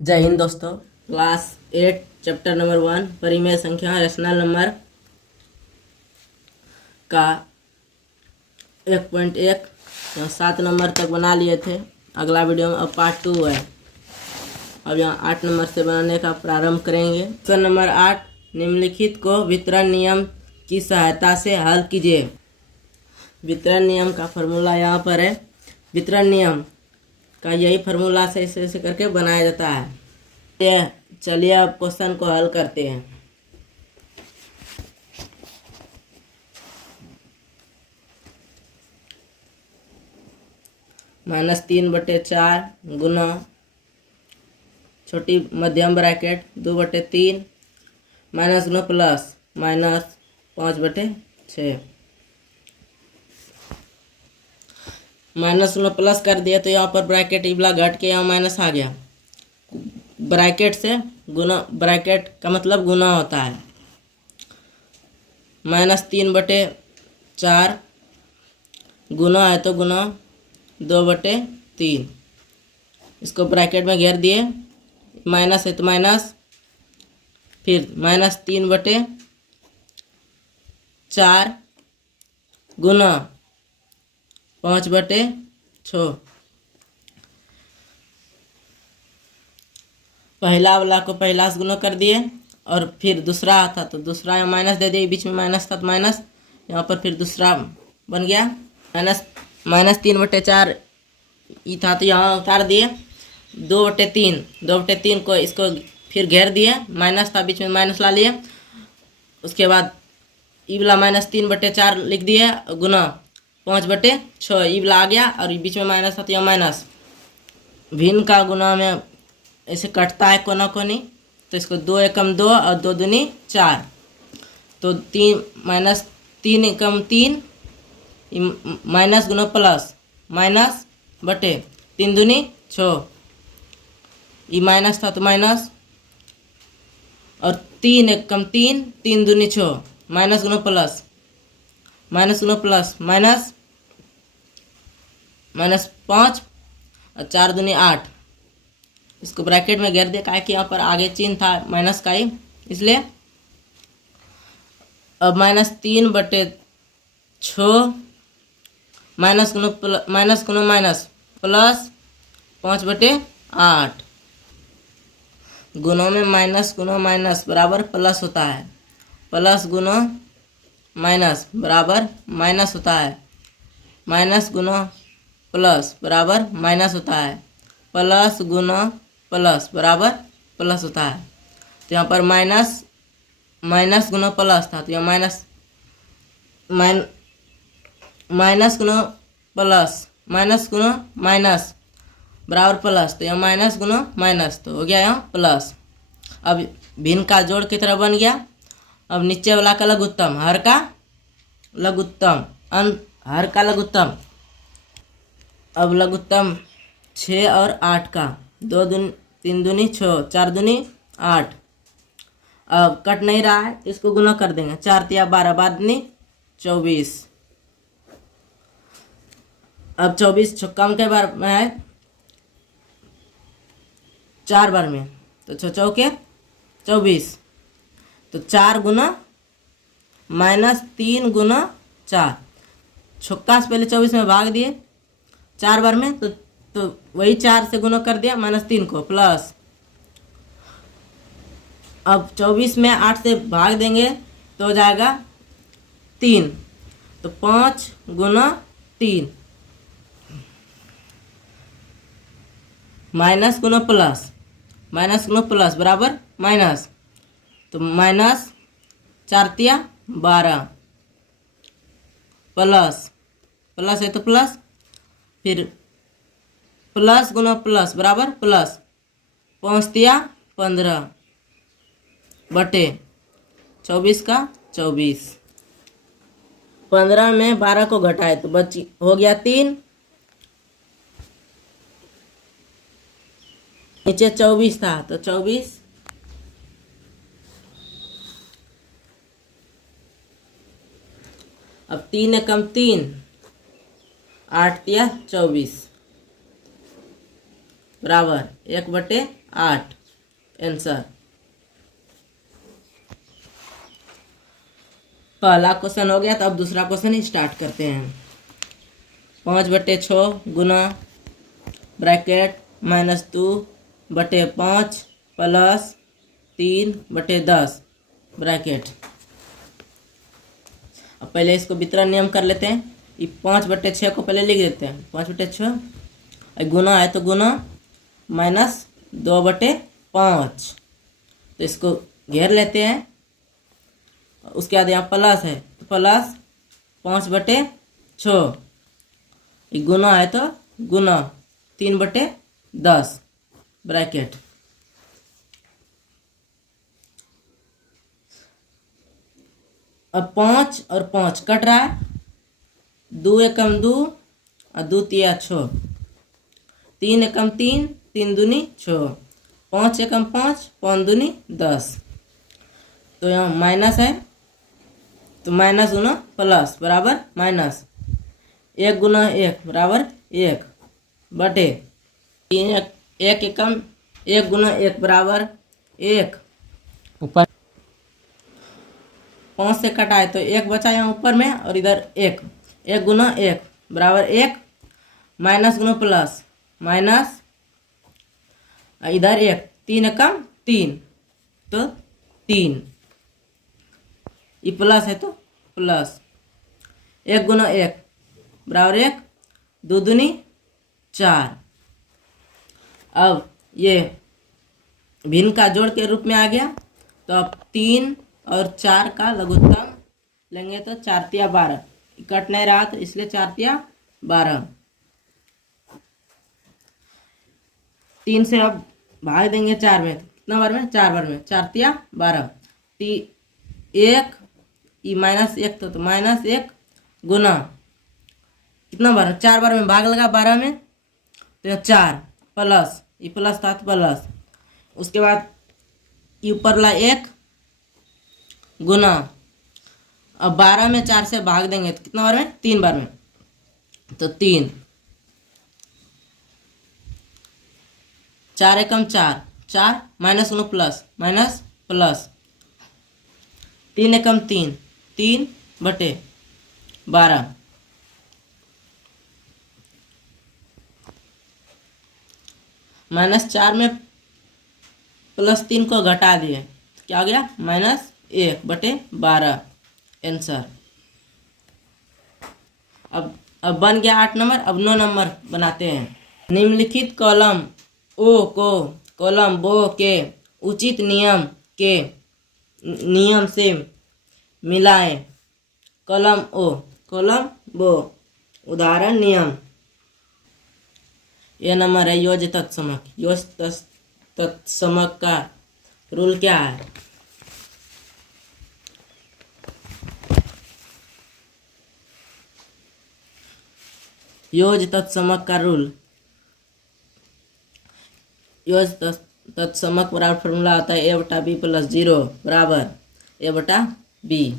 जय हिंद दोस्तों। Class 8 chapter number 1 परिमेय संख्या रेशनल नंबर का 1.1 7 नंबर तक बना लिए थे। अगला वीडियो में अब पार्ट 2 है। अब यहाँ 8 नंबर से बनाने का प्रारंभ करेंगे। क्वेश्चन नंबर 8, निम्नलिखित को वितरण नियम की सहायता से हल कीजिए। वितरण नियम का फॉर्मूला यहाँ पर है। वितरण नियम का यही फार्मूला से ऐसे करके बनाया जाता है। चलिए अब क्वेश्चन को हल करते हैं। -3/4 गुना छोटी मध्यम ब्रैकेट 2/3 माइनस गुना प्लस -5/6 माइनस गुना प्लस कर दिया तो यहाँ पर ब्रैकेट इबला घट के यहाँ माइनस आ गया। ब्रैकेट से गुना, ब्रैकेट का मतलब गुना होता है। -3/4 गुना है तो गुना 2/3, इसको ब्रैकेट में घेर दिए। माइनस है तो माइनस, फिर -3/4 गुना 5/6। पहला वाला को पहला से गुना कर दिए और फिर दूसरा था तो दूसरा यहाँ माइनस दे दिए, बीच में माइनस था तो माइनस, यहाँ पर फिर दूसरा बन गया। -3/4 ये था तो यहाँ उतार दिए। 2/3 को इसको फिर घेर दिए, माइनस था बीच में माइनस ला लिए। उसके बाद ई वाला -3/4 लिख दिए गुना 5/6, ई वाला आ गया और बीच में माइनस था तो यहाँ माइनस। भिन्न का गुना में ऐसे कटता है कोना कोनी, तो इसको 2 एकम 2 और 2 दूनी 4, तो 3 -3 एकम 3 माइनस गुना प्लस -3 दूनी 6, ये माइनस था तो माइनस, और 3 एकम 3 3 दूनी 6 माइनस गुना प्लस -5 और 4 दूनी 8, इसको ब्रैकेट में घेर दिया। क्या कि यहाँ पर आगे चिन्ह था माइनस का ही, इसलिए अब -3/6 माइनस प्लस 5/8। गुणों में माइनस गुना माइनस बराबर प्लस होता है, प्लस गुना माइनस बराबर माइनस होता है, माइनस गुना प्लस बराबर माइनस होता है, प्लस गुना प्लस बराबर प्लस होता है। तो यहाँ पर माइनस गुना प्लस था तो यहाँ माइनस गुना प्लस माइनस बराबर प्लस, तो यहाँ माइनस गुना माइनस तो हो गया यहाँ प्लस। अब भिन्न का जोड़ की तरह बन गया। अब नीचे वाला का लघुत्तम, हर का लघुत्तम, हर का लघुत्तम। अब लघुत्तम 6 और 8 का, 3 दूनी 6 4 दूनी 8। अब कट नहीं रहा है, इसको गुना कर देंगे। 4 तिया 12 12 दूनी 24। अब 24 कम के बार में है, 4 बार में, तो 6 चौके 24, तो 4 गुना -3 गुना 4, छक्का से पहले 24 में भाग दिए 4 बार में, तो वही 4 से गुना कर दिया -3 को प्लस। अब 24 में 8 से भाग देंगे तो हो जाएगा 3, तो 5 गुना 3 माइनस गुना प्लस बराबर माइनस, तो माइनस 4 तिया 12 प्लस है तो प्लस, फिर प्लस गुना प्लस बराबर प्लस, 5 तिया 15 बटे 24 का 24। 15 में 12 को घटाए तो बची हो गया 3, नीचे 24 था तो 24, अब 3 एकम 3, 8 तिया 24 बराबर 1/8 आंसर। पहला क्वेश्चन हो गया, तो अब दूसरा क्वेश्चन स्टार्ट करते हैं। 5/6 गुना ब्रैकेट -2/5 प्लस 3/10 ब्रैकेट। अब पहले इसको वितरण नियम कर लेते हैं। ये 5/6 को पहले लिख देते हैं। 5/6 गुना है तो गुना -2/5, तो इसको घेर लेते हैं। उसके बाद यहाँ प्लस है तो प्लस 5/6, गुना है तो गुना 3/10 ब्रैकेट। अब 5 और 5 कट रहा है, 2 एकम 2 और 2 तिया 6, 3 एकम 3, 3 दूनी 6, 5 एकम 5, 5 दूनी 10। तो यहाँ माइनस है तो माइनस गुना प्लस बराबर माइनस, 1 गुना 1 बराबर 1 बटे 1 एकम 1 गुना 1 बराबर 1। ऊपर 5 से कटा है तो 1 बचा यहाँ ऊपर में, और इधर 1 गुना 1 बराबर 1, माइनस गुना प्लस माइनस, इधर 1, 3 एकम 3 तो 3, ये प्लस है तो प्लस, 1 गुना 1 बराबर 1, 2 दूनी 4। अब ये भिन्न का जोड़ के रूप में आ गया, तो अब 3 और 4 का लघुत्तम लेंगे तो 4 तिया 12, कट नहीं रहा तो इसलिए 4 तिया 12। 3 से अब भाग देंगे 4 में, तो कितना बार में 4 बार में, 4 तिया 12, 1 -1 तो -1 गुना कितना बार, 4 बार में भाग लगा 12 में, तो 4 प्लस, ये प्लस था तो प्लस, उसके बाद ये ऊपर ला 1 गुना, अब 12 में 4 से भाग देंगे तो कितना बार में, 3 बार में, तो 3, 4 एकम 4, 4 माइनस गुना प्लस माइनस प्लस, 3 एकम 3, 3/12, -4 में +3 को घटा दिए, क्या हो गया -1/12 आंसर। अब बन गया 8 नंबर। अब 9 नंबर बनाते हैं। निम्नलिखित कॉलम ओ को कॉलम बो के उचित नियम से मिलाएं। कॉलम ओ कॉलम बो उदाहरण नियम। यह नंबर है योज तत्समक। योज तत्समक का रूल क्या है? योज तत्समक का रूल, योज तत्समक बराबर फॉर्मूला आता है a/b + 0 बराबर a/b।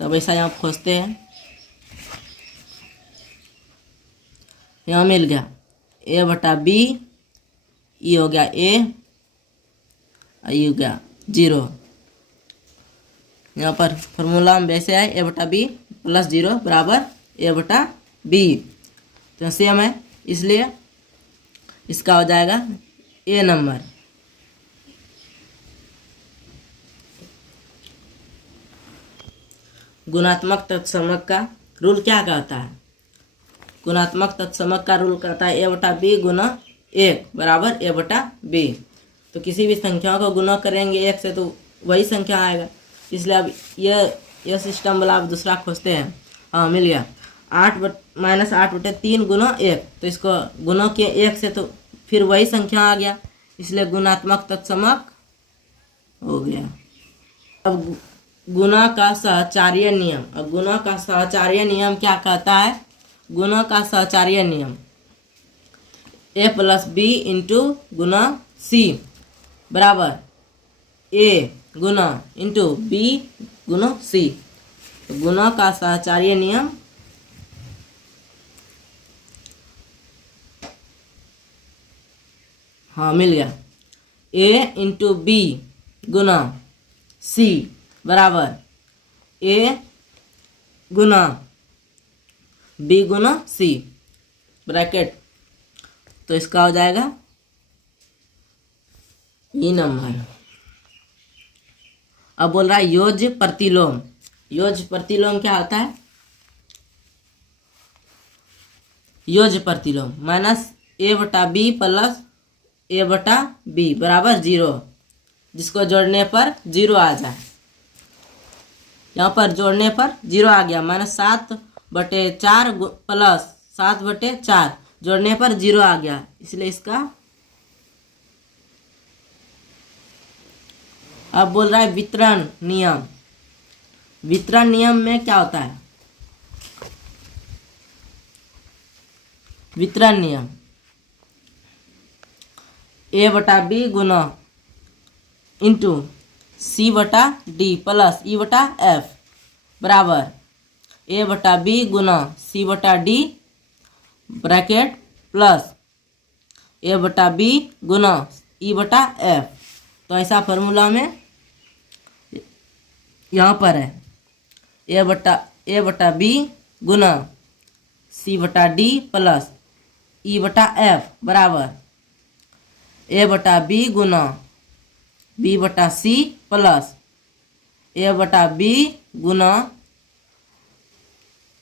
तब ऐसा यहाँ खोजते हैं, यहाँ मिल गया a/b, ये हो गया a, ये हो गया 0। यहाँ पर फॉर्मूला में वैसे है a/b + 0 बराबर a/b, तो सेम है, इसलिए इसका हो जाएगा ए नंबर। गुणात्मक तत्समक का रूल क्या कहता है? गुणात्मक तत्समक का रूल कहता है a/b गुना 1 बराबर a/b। तो किसी भी संख्या को गुना करेंगे 1 से तो वही संख्या आएगा, इसलिए अब यह सिस्टम वाला अब दूसरा खोजते हैं। हाँ, मिल गया 8-3 गुना 1, तो इसको गुना किए 1 से तो फिर वही संख्या आ गया, इसलिए गुणात्मक तत्समक हो गया। अब गुना का सहचार्य नियम। अब गुना का सहचार्य नियम क्या कहता है? गुना का सहचार्य नियम a + b into Guna c बराबर a Guna into b Guna c। तो गुना का सहचार्य नियम हाँ मिल गया। ए इंटू बी गुना सी बराबर ए गुना बी गुना सी ब्रैकेट, तो इसका हो जाएगा ई नंबर। अब बोल रहा है योज प्रतिलोम। योज प्रतिलोम क्या होता है? योज प्रतिलोम माइनस ए बटा बी प्लस ए बटा बी बराबर 0, जिसको जोड़ने पर 0 आ जाए। यहाँ पर जोड़ने पर 0 आ गया, माइनस 7/4 प्लस 7/4 जोड़ने पर 0 आ गया, इसलिए इसका। अब बोल रहा है वितरण नियम। वितरण नियम में क्या होता है? वितरण नियम ए बटा बी गुना इंटू सी बटा डी प्लस ई बटा एफ बराबर ए बटा बी गुना सी बटा डी ब्रैकेट प्लस ए बटा बी गुना ई बटा एफ। तो ऐसा फार्मूला में यहाँ पर है ए बटा बी गुना सी बटा डी प्लस ई बटा एफ बराबर ए बटा बी गुना बी बटा सी प्लस ए बटा बी गुना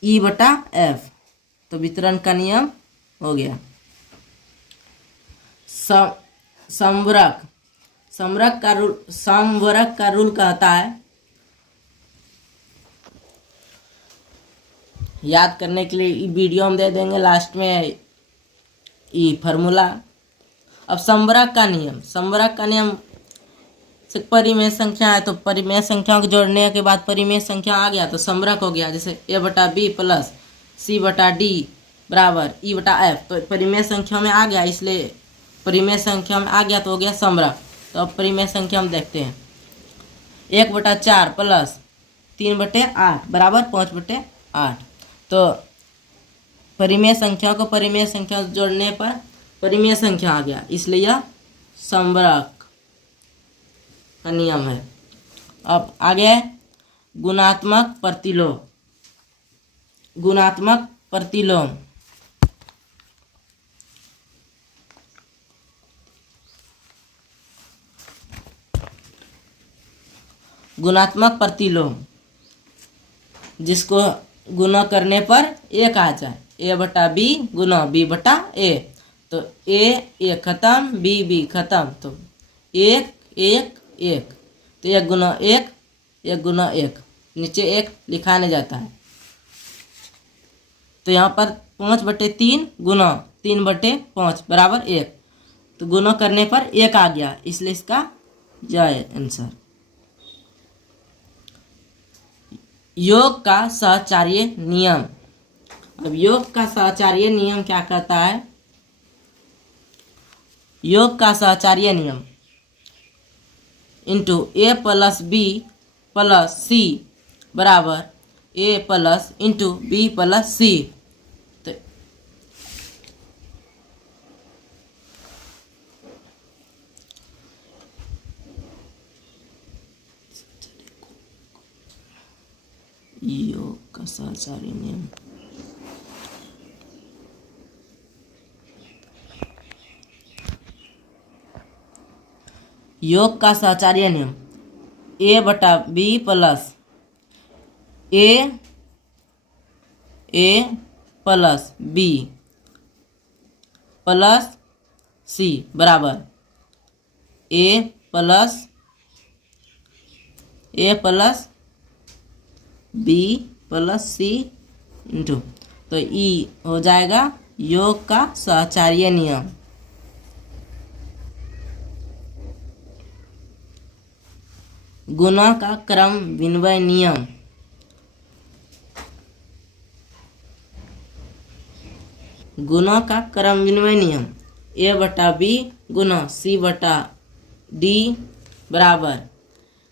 ई बटा एफ। तो वितरण का नियम हो गया। समवरक का रूल कहता है, याद करने के लिए वीडियो हम दे देंगे लास्ट में ये फार्मूला। अब समवरक का नियम से परिमेय संख्या है, तो परिमेय संख्याओं को जोड़ने के बाद परिमेय संख्या आ गया तो समवरक हो गया। जैसे ए बटा बी प्लस सी बटा डी बराबर ई बटा एफ, तो परिमेय संख्या में आ गया, इसलिए परिमेय संख्या में आ गया तो हो गया समवरक। तो अब परिमेय संख्या हम देखते हैं। 1/4 प्लस 3/8 बराबर 5/8। तो परिमेय संख्या को परिमेय संख्या जोड़ने पर परिमेय संख्या आ गया, इसलिए यह समवरक का नियम है। अब आगे गुणात्मक प्रतिलोम। गुणात्मक प्रतिलोम जिसको गुना करने पर 1 आ जाए। ए बटा बी गुना बी बटा ए, तो ए खत्म बी खत्म, तो 1 1 1, तो 1 गुना 1 1 गुना 1, नीचे 1 लिखा नहीं जाता है। तो यहाँ पर 5/3 गुना 3/5 बराबर 1, तो गुना करने पर 1 आ गया, इसलिए इसका जाए आंसर। योग का सहचार्य नियम। अब योग का सहचार्य नियम क्या कहता है? योग का सहचार्य नियम इंटू ए प्लस बी प्लस सी बराबर ए प्लस इंटू बी प्लस सी। तो योग का सहचार्य नियम ए बटा बी प्लस ए प्लस बी प्लस सी बराबर ए प्लस बी प्लस सी इंटू, तो ई हो जाएगा योग का सहचार्य नियम। गुना का क्रम विनिमय नियम। गुना का क्रम विनिमय नियम ए बटा बी गुना सी बटा डी बराबर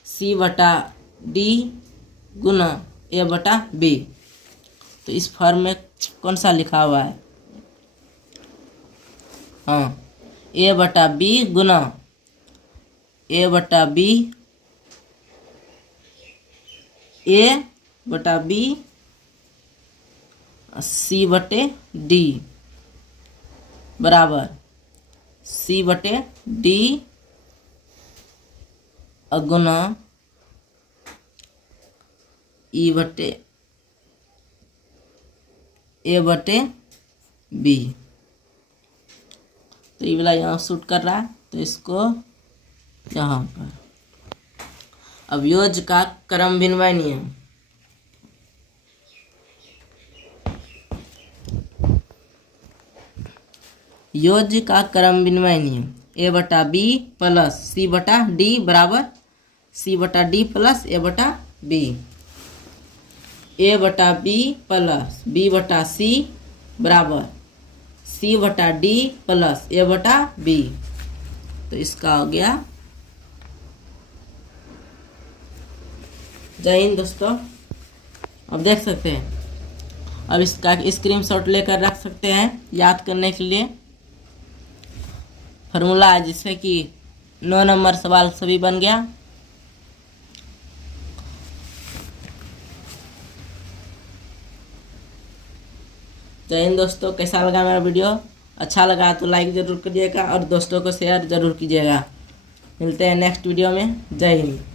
सी बटा डी गुना ए बटा बी। तो इस फॉर्म में कौन सा लिखा हुआ है? हाँ, ए बटा बी गुना ए बटा बी सी बटे डी बराबर सी बटे डी गुना ए बटे बी। तो ये वाला यहाँ शूट कर रहा है, तो इसको यहाँ पर। अब योज्य का क्रम विनिमय नियम। योज्य का क्रम विनिमय नियम ए बटा बी प्लस सी बटा डी बराबर सी बटा डी प्लस ए बटा बी। ए बटा बी प्लस बी बटा सी बराबर सी बटा डी प्लस ए बटा बी। तो इसका हो गया। जय हिंद दोस्तों। अब देख सकते हैं, अब इसका स्क्रीनशॉट लेकर रख सकते हैं याद करने के लिए। फार्मूला है जिससे कि 9 नंबर सवाल सभी बन गया। जय हिंद दोस्तों। कैसा लगा मेरा वीडियो? अच्छा लगा तो लाइक ज़रूर करिएगा और दोस्तों को शेयर ज़रूर कीजिएगा। मिलते हैं नेक्स्ट वीडियो में। जय हिंद।